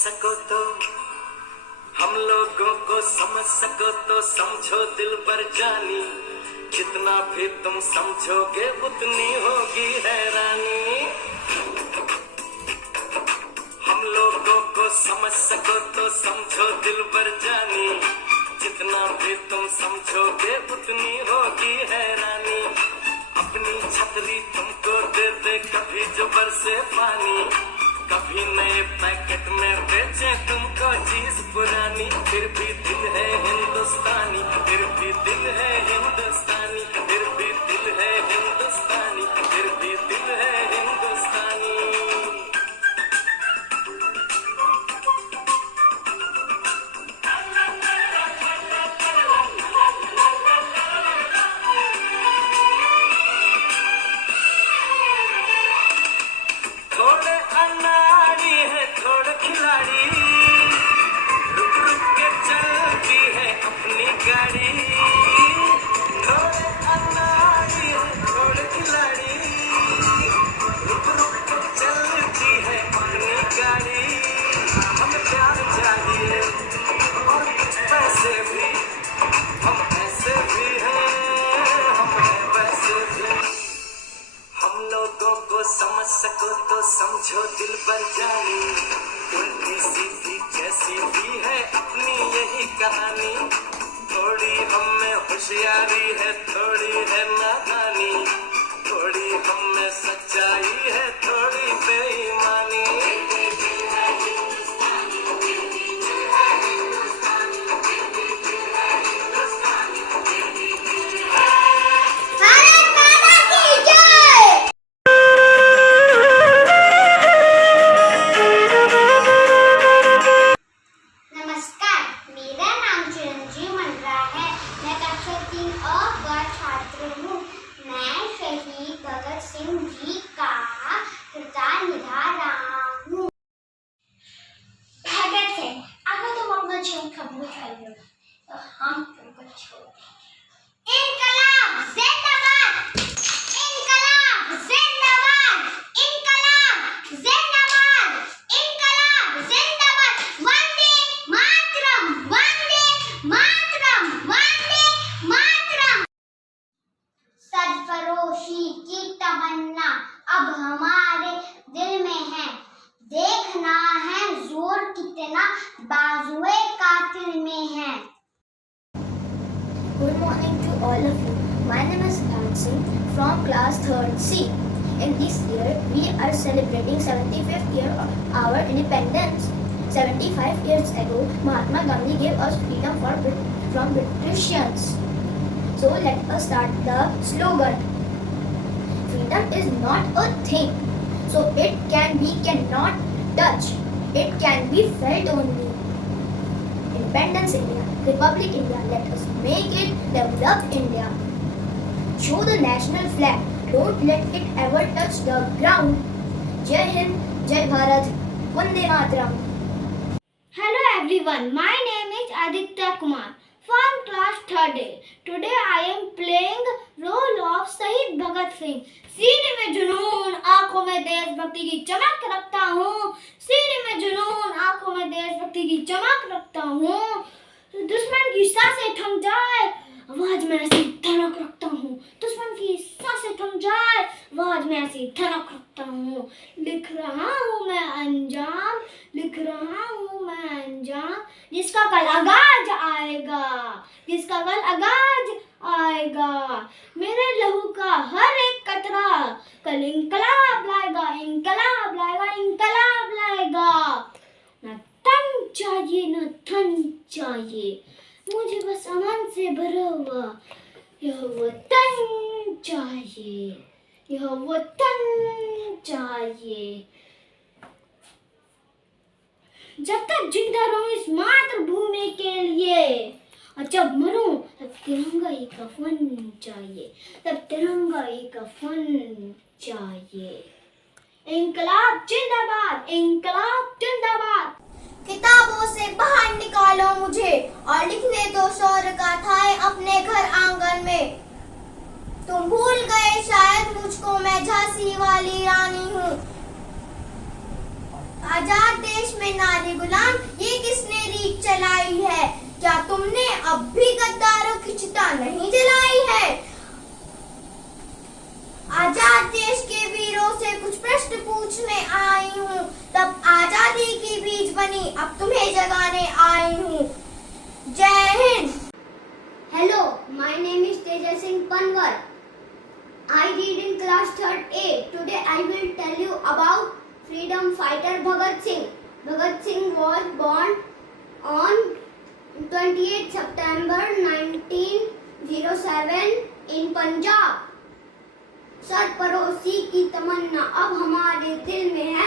सको तो, हम लोगों को समझ सको तो समझो दिल पर जानी, जितना भी तुम समझोगे उतनी होगी हैरानी। हम लोगों को समझ सको तो समझो दिल पर जानी, जितना भी तुम समझोगे उतनी होगी हैरानी। अपनी छतरी तुमको दे दे कभी जो बरसे पानी, कभी नए पैकेट में बेचे तुमको चीज पुरानी, फिर भी दिल है हिंदुस्तानी, फिर भी दिल है हिंदुस्तानी, फिर भी दिल है हिंदुस्तानी, फिर भी दिल है हिंदुस्तानी। थोड़े अनाड़ी है थोड़े खिलाड़ी, रुक रुक के चलती है अपनी गाड़ी। थोड़े अनाड़ी है थोड़े खिलाड़ी, रुक रुक के चलती है अपनी गाड़ी। हमें प्यार चाहिए और कुछ पैसे भी, हम ऐसे भी हैं, हम हैं वैसे भी। हम लोगों को समझ सको तो समझो दिल पर जानी, उल्टी सीधी जैसी भी है अपनी यही कहानी। थोड़ी हम में होशियारी है थोड़ी है नादानी, थोड़ी हम में सच्चाई है थोड़ी बेईमानी। भगत सिंह जी का किरदार निभा रहा हूँ। भगत सिंह, अगर तुम अपना जीवन कबूल कर लो तो हम तुमको छोड़ देंगे। इनकलाब जिंदाबाद, इनकलाब जिंदाबाद, इनकलाब जिंदाबाद, इनकलाब जिंदाबाद। वंदे मातरम, वंदे मातरम, वंदे मातरम। सरफरोशी की तमन्ना अब हमारे दिल में है, देखना है जोर कितना बाजुए कातिल में है। Good morning to all of you. My name is Nancy from class 3rd C. In this year, we are celebrating 75th year of our independence. 75 years ago, Mahatma Gandhi gave us freedom from Britishers. So let us start the slogan. Freedom is not a thing, so it cannot touch. It can be felt only. Independence India, Republic India, let us make it developed India. Show the national flag, don't let it ever touch the ground. Jai Hind, Jai Bharat, Vande Mataram. Hello everyone, my name is Aditya Kumar from class 3rd A. Today I am playing role of शहीद भगत सिंह। सीने में जुनून, आंखों में देशभक्ति की चमक रखता हूँ। सीने में जुनून, आंखों में देशभक्ति की चमक रखता हूँ। दुश्मन की सांसें थम जाए, आवाज में ऐसी धड़क रखता हूँ। दुश्मन की सांसें थम जाए, आवाज में ऐसी धड़क रखता हूँ। लिख रहा हूँ मैं अंजाम, लिख रहा हूँ मैं अंजाम, जिसका कल आगाज आएगा, जिसका कल आगाज आएगा। मेरे लहू का हर एक कतरा कल इंकलाब लाएगा, इंकलाब लाएगा, इंकलाब लाएगा। न तन चाहिए न धन चाहिए, मुझे बस अमन से भरा हुआ यह वतन चाहिए, यह वतन चाहिए। जब तक जिंदा रहूं इस मातृभूमि के लिए, और जब मरूं तब तिरंगा ही कफन चाहिए, तब तिरंगा ही कफन चाहिए। इंकलाब जिंदाबाद, इंकलाब जिंदाबाद। किताबों से बाहर निकालो मुझे और लिखने दो शौर्य गाथाएं अपने घर आंगन में। तुम भूल गए शायद मुझको, मैं झांसी वाली रानी हूँ। आजाद देश में नारे गुलाम, ये किसने रीत चलाई है? क्या तुमने अब भी गद्दारों की चिता नहीं जलाई है? आजाद देश के वीरों से कुछ प्रश्न पूछने आई हूँ, तब आजादी की बीज बनी, अब तुम्हें जगाने आई हूँ। जय Hind. Hello, my name is Tejas Singh Panwar. I read in class 3rd A. Today I will tell you about freedom fighter Bhagat Singh. Bhagat Singh was born on 28 September 1907 in Punjab. सरपरोसी की तमन्ना अब हमारे दिल में है,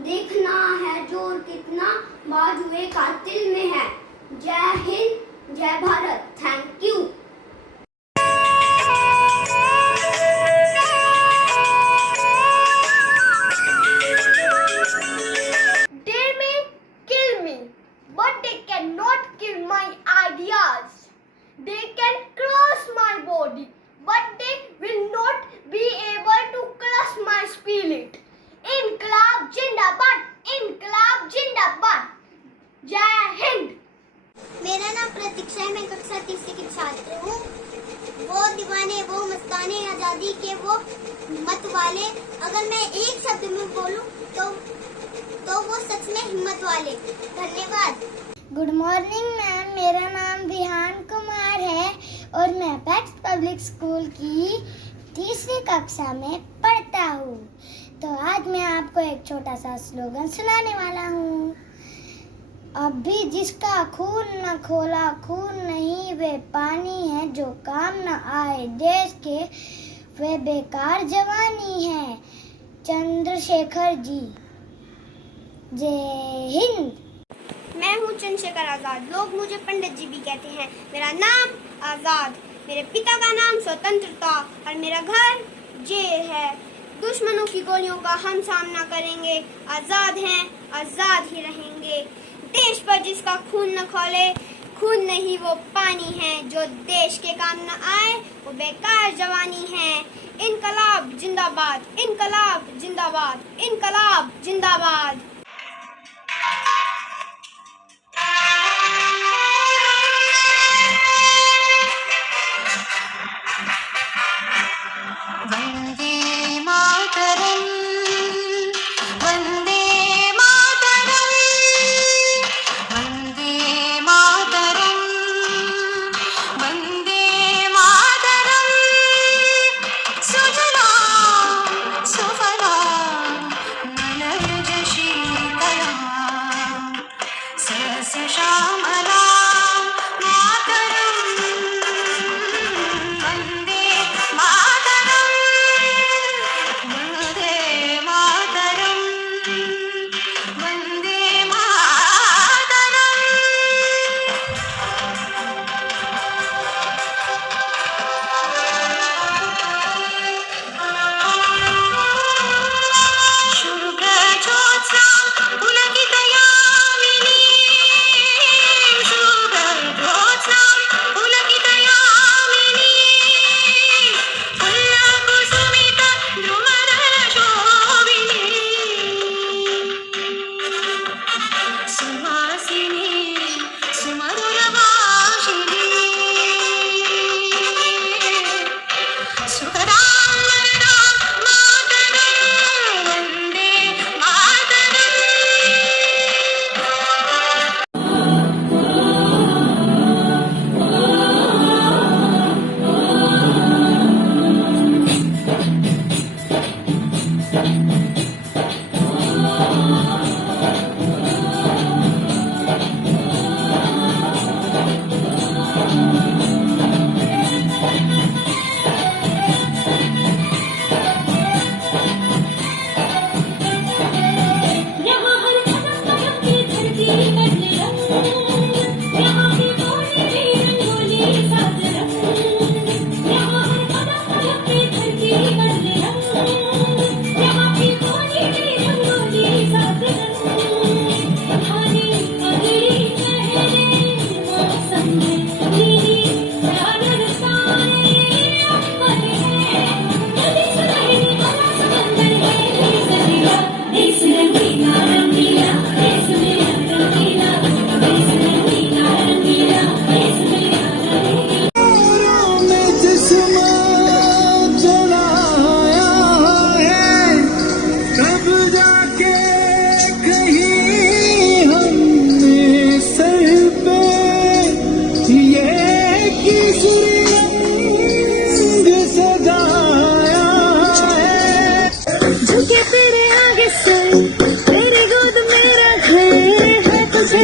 देखना है जोर कितना बाजुए कातिल में है। जय हिंद, जय Bharat. Thank you. They may kill me, but they cannot kill my ideas. They can crush my body, but they will not be able to crush my spirit. इनकलाब जिंदाबाद, इनकलाब जिंदाबाद। जय हिंद। मेरा नाम प्रतीक्षा है, मैं कक्षा 3 की छात्र हूँ। वो दीवाने, वो मस्ताने आजादी के वो मत वाले, अगर मैं एक शब्द में बोलूं तो वो सच में हिम्मत वाले। धन्यवाद। गुड मॉर्निंग मैम, मेरा नाम विहान कुमार है और मैं पैक्स पब्लिक स्कूल की 3री कक्षा में पढ़ता हूँ। तो आज मैं आपको एक छोटा सा स्लोगन सुनाने वाला हूँ। अब भी जिसका खून न खोला खून नहीं, वे पानी है जो काम न आए देश के, वे बेकार जवानी है। चंद्रशेखर जी। जय हिंद। मैं हूँ चंद्रशेखर आजाद, लोग मुझे पंडित जी भी कहते हैं। मेरा नाम आजाद, मेरे पिता का नाम स्वतंत्रता और मेरा घर जेल है। दुश्मनों की गोलियों का हम सामना करेंगे, आजाद हैं, आजाद ही रहेंगे। देश पर जिसका खून न खोले खून नहीं, वो पानी है जो देश के काम न आए, वो बेकार जवानी है। इनकलाब जिंदाबाद, इनकलाब जिंदाबाद, इनकलाब जिंदाबाद।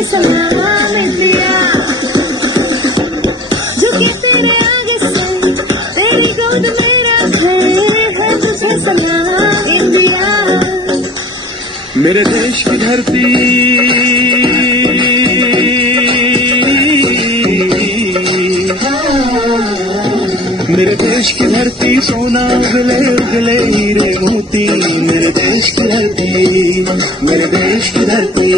सलाम इंडिया, झुके तेरे आगे से, तेरी गोद मेरा घर है, तुझे सलाम इंडिया। मेरे देश की धरती, मेरे देश की धरती सोना उगले उगले हीरे मोती, मेरे देश की धरती, मेरे देश की धरती।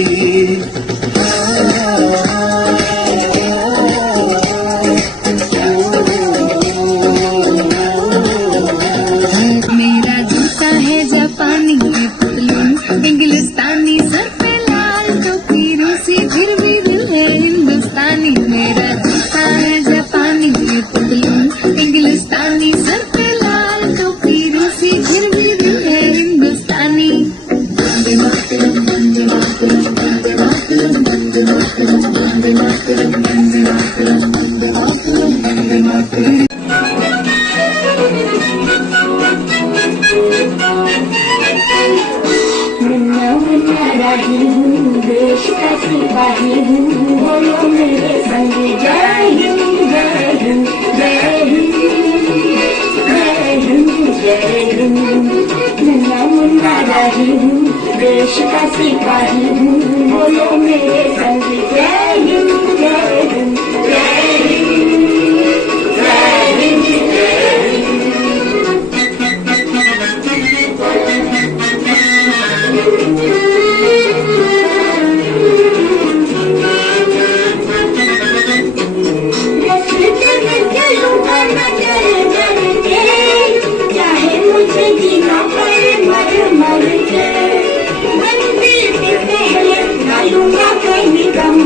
मेरा जूता है जापानी ये पतलून इंग्लिस्तानी, सर पे लाल टोपी रूसी, फिर भी दिल है हिंदुस्तानी। मेरा जूता है जापानी ये पतलून इंग्लिस्तानी, सर पे लाल टोपी रूसी, फिर भी दिल है हिंदुस्तानी। वंदे मातरम, वंदे मातरम, वंदे मातरम, वंदे मातरम, वंदे मातरम, वंदे मातरम, वंदे मातरम, वंदे मातरम। मुन्ना मुन्ना राही हूँ, देश का सिपाही हूँ, बोलो मेरे संग जय हिंद जय हिंद जय हिंद जय हिंद जय हिंद। मुन्ना मुन्ना राही हूँ, देश का सिपाही हूँ, बोलो मेरे संग जय हिंद जय हिंद जय हिंद जय हिंद जय हिंद। चाहे मुझे जीना पड़े मर मर के, मंदिर से पहले डालूंगा कहीं दम,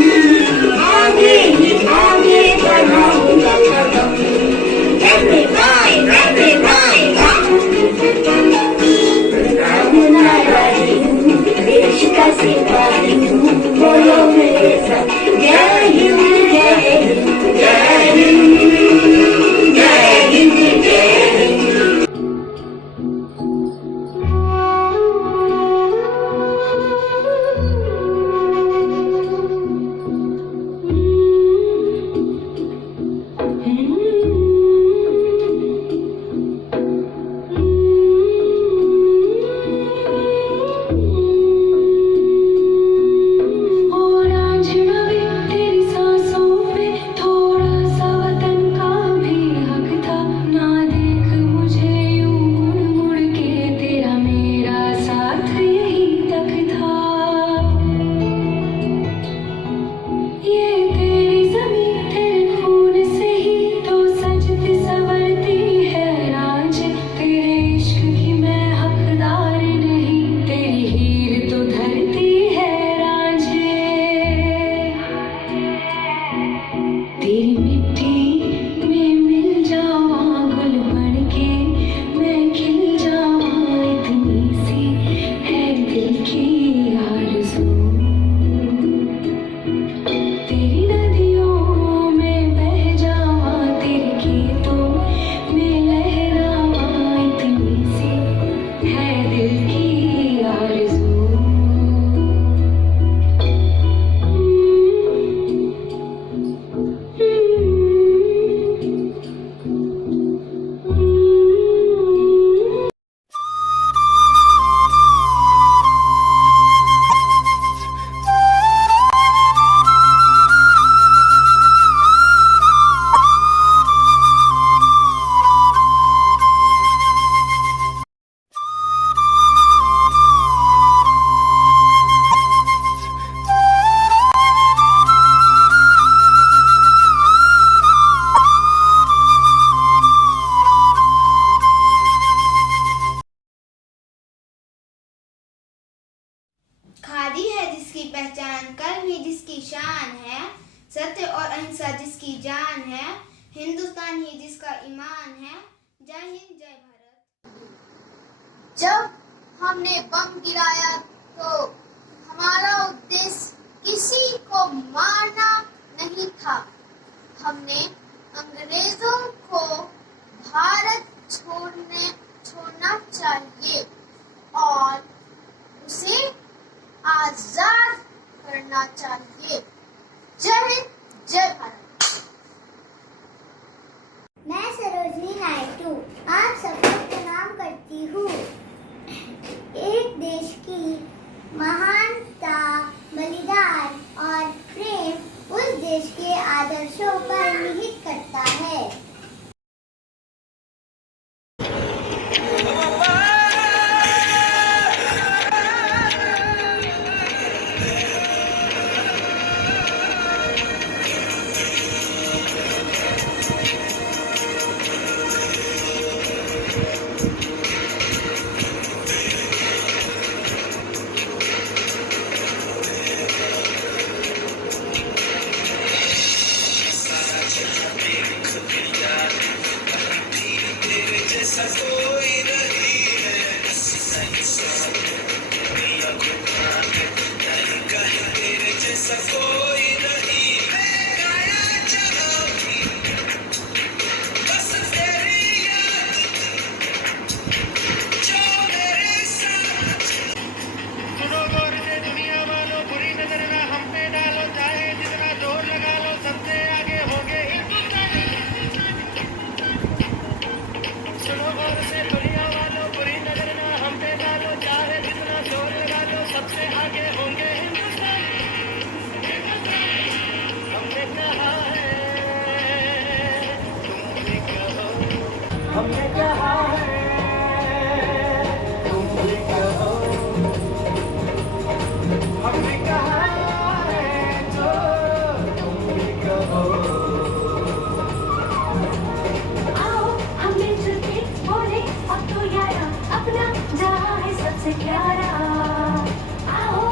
आगे ही आगे बढ़ाऊंगा कदम। देश का सिपाही हूँ, बोलो मेरे संग जय हिंद जय हिंद जय हिंद जय हिंद जय हिंद। खादी है जिसकी पहचान, कर्म ही जिसकी शान है, सत्य और अहिंसा जिसकी जान है, हिंदुस्तान ही जिसका ईमान है। जय हिंद जय भारत। जब हमने बम गिराया तो हमारा उद्देश्य किसी को मारना नहीं था। हमने अंग्रेजों को भारत छोड़ना चाहिए और उसे आजाद करना चाहिए। महानता, बलिदान और प्रेम उस देश के आदर्शों पर निहित करता है। हमने कहा है तुम भी कहो, हमने कहा है जो तुम भी कहो। आओ हम मिलजुल के बोले अब तो यारा अपना जहाँ है सबसे प्यारा। आओ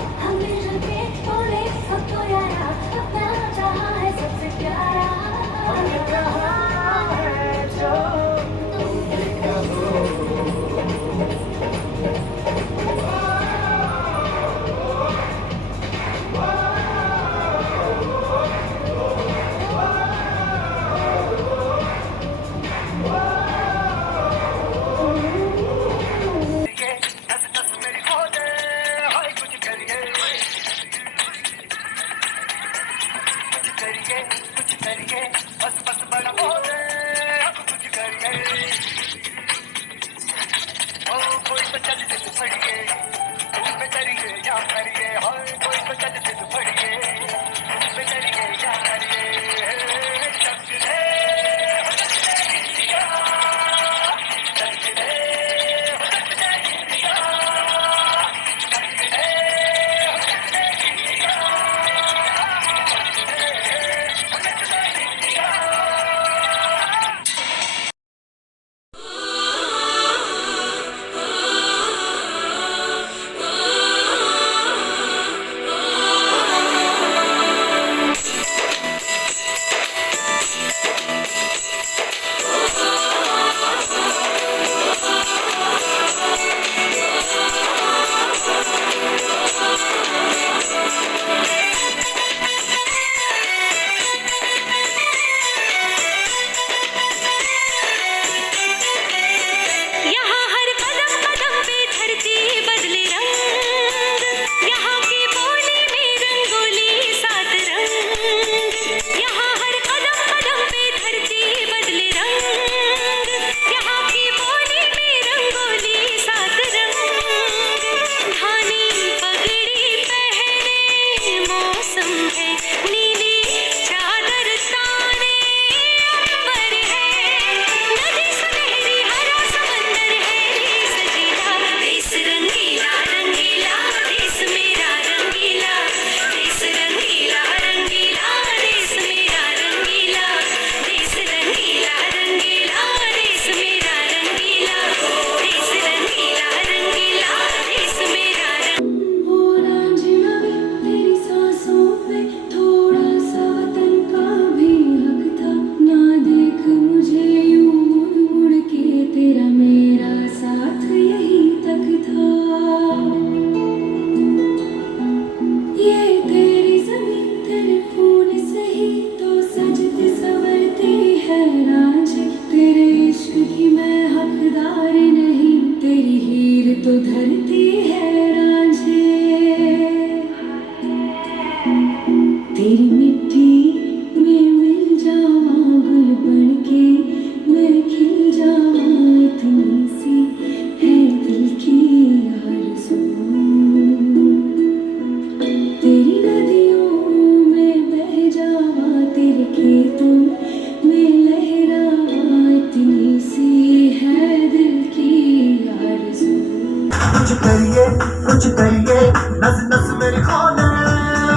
करिए नस नस मेरी खोले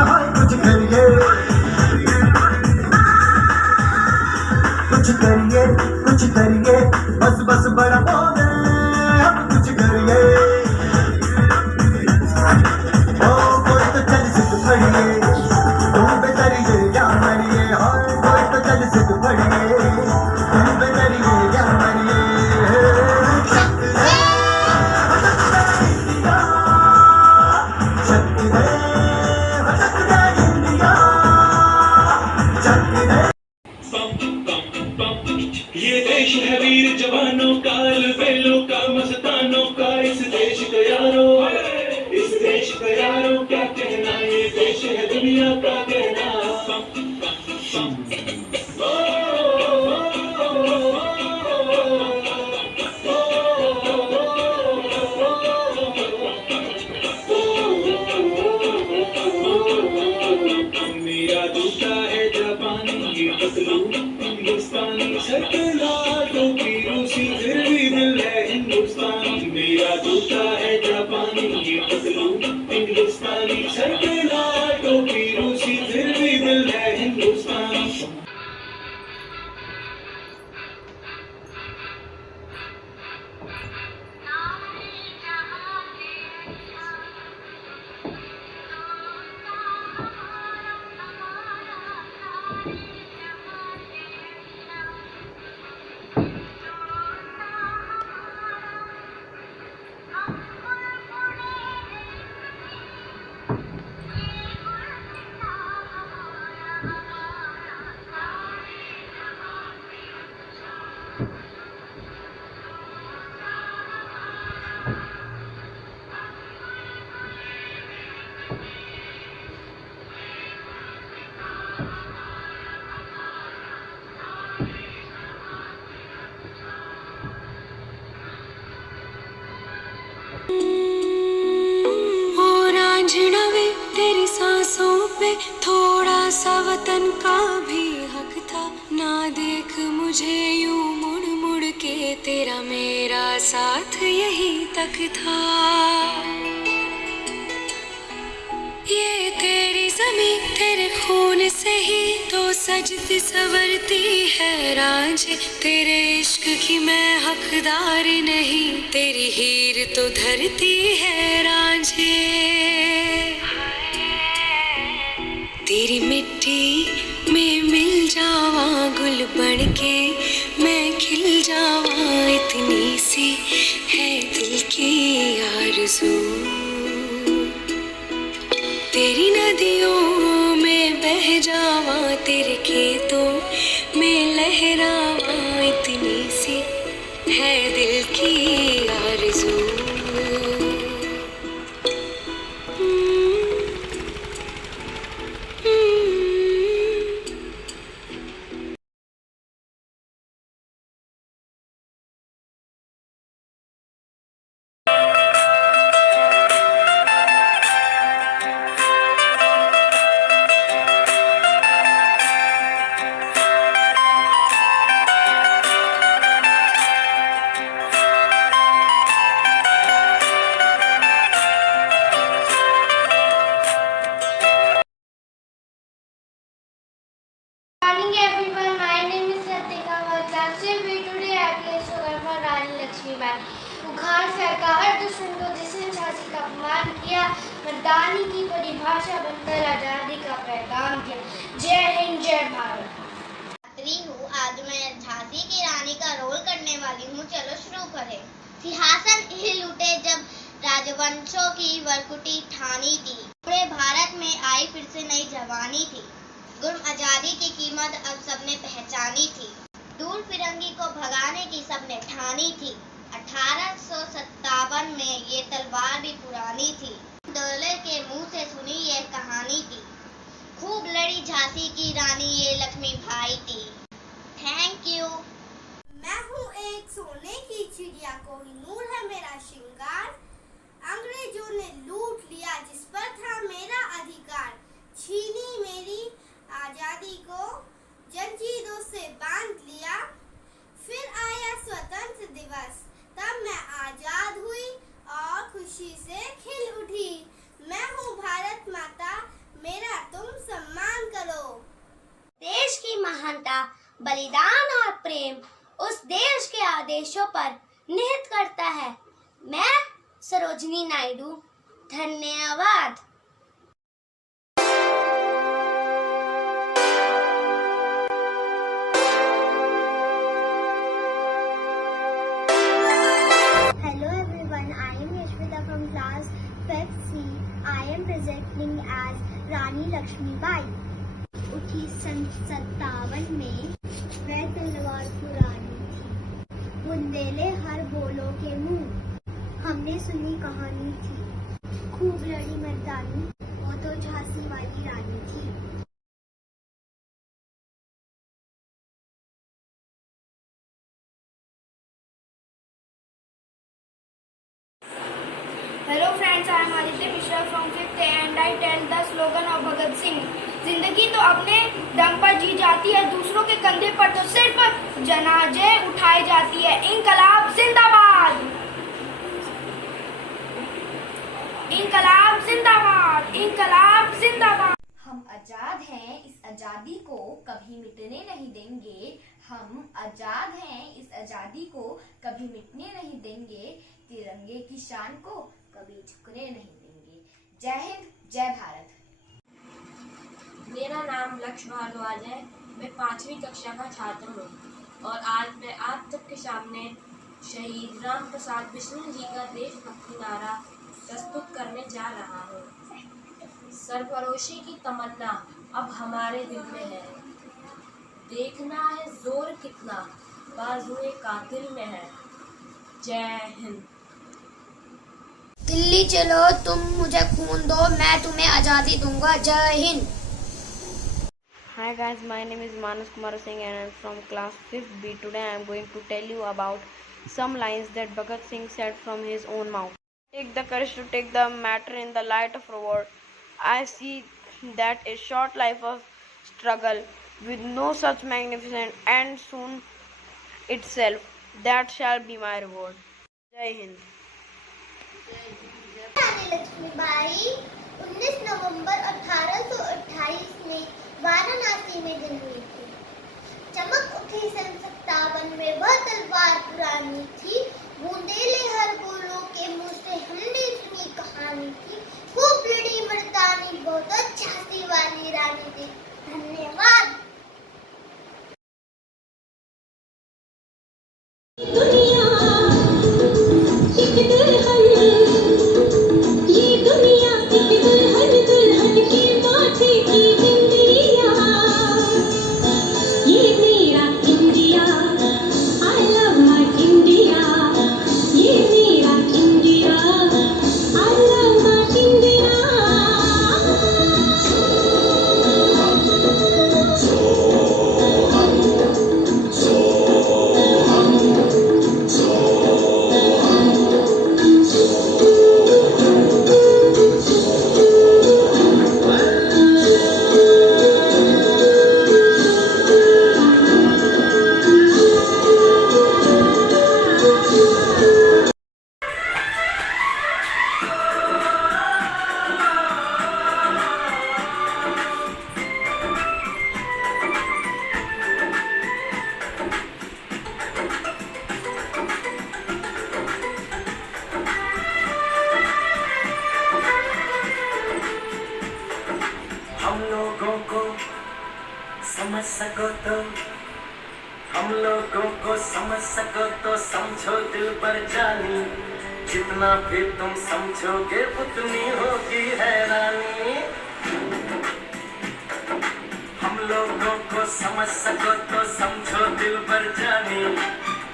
हाय कुछ करिए बस बस बड़ा बोले अब कुछ करिए ओ कोई तो चल सिद्ध फड़िए तुम बेतरिए या मरिए हाय कोई तो चल सिद्ध फड़िए तुम बेतरिए या मरिए ये देश है वीर जवानों का अलबेलों का मस्तानों का इस देश का यारों क्या कहना ये देश है दुनिया का कहना मेरा दूसरा है जापानी ये पतलून हिंदुस्तानी सकला टोपी रूसी फिर भी दिल है हिंदुस्तानी मेरा दूसरा है जापानी ये पतलून हिंदुस्तानी सकला टोपी रूसी फिर भी दिल है हिंदुस्तानी और आंझना वे तेरी सांसों पे थोड़ा सा वतन का भी हक था ना देख मुझे यूं मुड़ मुड़ के तेरा मेरा साथ यही तक था ये तेरी ज़मीं तेरे खून से ही तो सजती संवरती है रांझे तेरे इश्क की मैं हकदार नहीं तेरी हीर तो धरती है रांझे तेरी मिट्टी में मिल जावा गुल बन के मैं खिल जावा इतनी सी है दिल की आरज़ू तेरी नदियों में बह जावा तेरे खेतों में लहरावा इतनी सी है दिल की आरज़ू Morning everyone, my name is Ratika Vatlapse. Today I play sugar for Rani Lakshmi Bai. उखाड़ फेंका हर दुश्मन को जिसने झांसी का अपमान किया मर्दानी की परिभाषा बनकर आजादी का पैगाम दिया जय हिंद जय भारत छात्री हूँ आज मैं झांसी की रानी का रोल करने वाली हूँ चलो शुरू करें सिंहासन हिल उठे जब राजवंशों की वरकुटी ठानी थी पूरे भारत में आई फिर से नई जवानी थी गुर्म आजादी की कीमत अब सबने पहचानी थी दूर फिरंगी को भगाने की सबने ठानी थी 1857 में ये तलवार भी पुरानी थी दौले के मुंह से सुनी ये कहानी थी खूब लड़ी झांसी की रानी ये लक्ष्मी भाई थी थैंक यू मैं हूँ एक सोने की चिड़िया कोहिनूर है मेरा श्रृंगार अंग्रेजों ने लूट लिया जिस पर था मेरा अधिकार छीनी मेरी आजादी को जंजीरों से बांध लिया फिर आया स्वतंत्र दिवस तब मैं आजाद हुई और खुशी से बलिदान और प्रेम उस देश के आदेशों पर निहित करता है। मैं सरोजनी नायडू, धन्यवाद। Hello everyone, I am Yashvita from class 5C. I am presenting as Rani Lakshmibai. उठी सन 57 में वह तलवार पुरानी थी, बुंदेले हर बोलों के मुंह, हमने सुनी कहानी थी, खूब लड़ी मर्दानी, वो तो झांसी वाली रानी थी। Hello friends, I am Aditya Mishra from 5th and I tell the slogan of Bhagat Singh. जिंदगी तो अपने दम पर जी जाती है, दूसरों के कंधे पर तो सिर्फ जनाजे उठाई जाती है। इनकलाब जिंदाबाद, इनकलाब जिंदाबाद, इनकलाब जिंदाबाद। हम आजाद हैं, इस आजादी को कभी मिटने नहीं देंगे। हम आजाद हैं, इस आजादी को कभी मिटने नहीं देंगे। तिरंगे की शान को कभी झुकने नहीं देंगे। जय हिंद, जय भारत। मेरा नाम लक्ष्य भारद्वाज है। मैं 5वीं कक्षा का छात्र हूँ और आज मैं आप सबके सामने शहीद राम प्रसाद बिस्मिल जी का देशभक्ति नारा प्रस्तुत करने जा रहा हूँ। सरफरोशी की तमन्ना अब हमारे दिल में है, देखना है जोर कितना बाजुए कातिल में है। जय हिंद। दिल्ली चलो, तुम मुझे खून दो, मैं तुम्हें आजादी दूंगा। जय Hind. Hi guys, my name is Manas Kumar Singh and I am from class 5th B. Today I am going to tell you about some lines that Bhagat Singh said from his own mouth. Take the courage to take the matter in the light of reward. I see that a short life of struggle with no such magnificent end soon itself. That shall be my reward. Jai Hind. रानी लक्ष्मीबाई 19 नवंबर 1828 में वाराणसी में जन्मी थी। चमक उठी सन 57 में वह तलवार पुरानी थी, बूंदेले हर बोलों के मुंह से हमने सुनी कहानी थी, खूब लड़ी मर्दानी, बहुत झांसी वाली रानी थी। धन्यवाद। समझ सको तो हम लोगों को समझ सको तो समझो दिल पर जानी, जितना भी तुम समझोगे उतनी होगी हैरानी। हम लोगों को समझ सको तो समझो दिल पर जानी,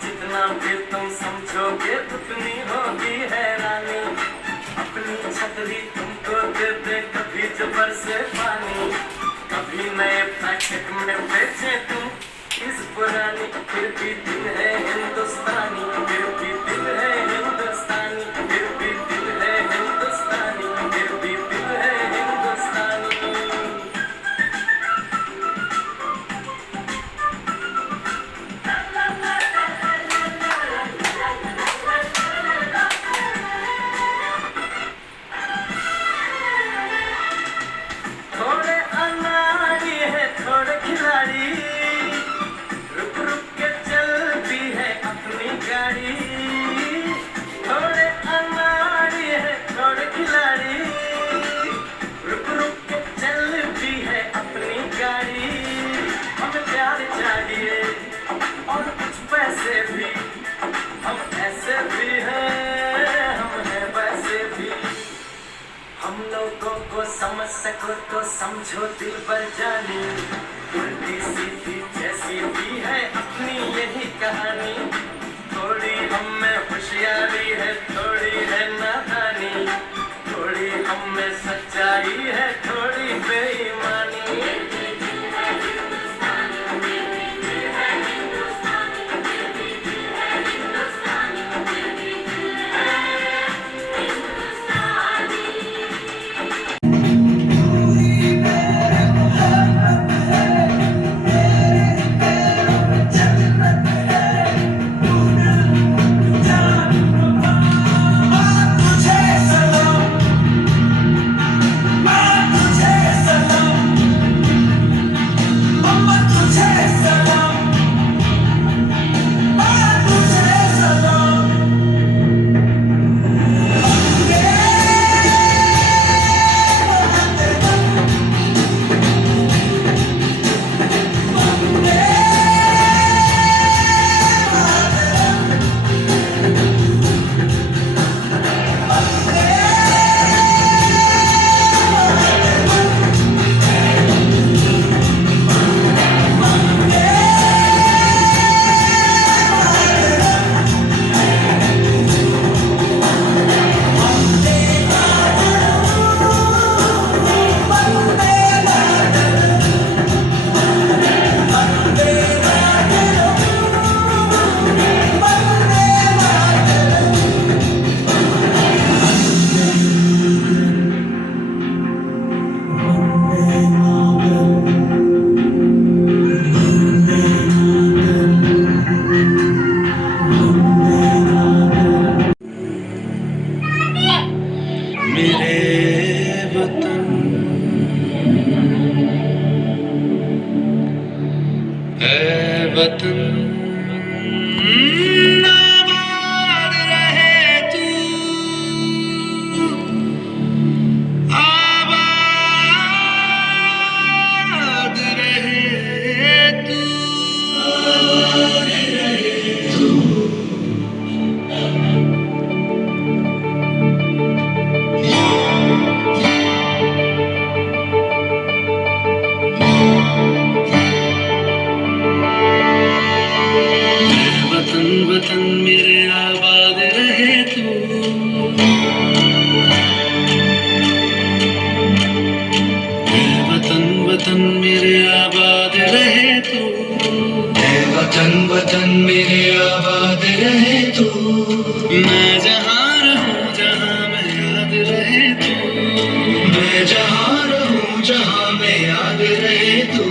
जितना भी तुम समझोगे उतनी होगी हैरानी। अपनी छतरी तुमको दे दे कभी जो बरसे पानी, कभी नए पैकेट में बेचे तुम इस पुरानी, फिर भी दिल है हिंदुस्तानी, फिर भी दिल है हिंदुस्तानी, फिर भी दिल है हिंदुस्तानी, फिर भी दिल है हिंदुस्तानी। थोड़े अनाड़ी है थोड़े खिलाड़ी, हम लोगों को समझ सको तो समझो दिल पर जानी, उल्टी सीधी जैसी भी है अपनी यही कहानी, थोड़ी हम में होशियारी है थोड़ी है नादानी, थोड़ी हम में सच्चाई है थोड़ी बेईमानी। वतन आबाद रहे तू, आबाद रहे तू। वतन मेरे आबाद रहे तू, वतन मेरे आबाद रहे तू, वतन मेरे आबाद रहे तू। मैं जहाँ रहूँ जहाँ मैं याद रहे तू, मैं जहाँ रहूँ जहाँ मैं याद रहे तू।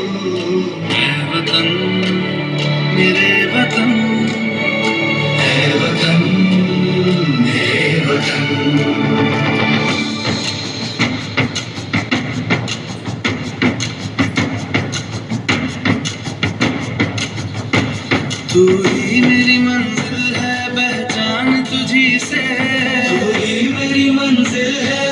वतन मेरे वतन, वतन मेरे वतन। तू ही मेरी मंजिल है पहचान तुझी से, तू ही मेरी मंजिल है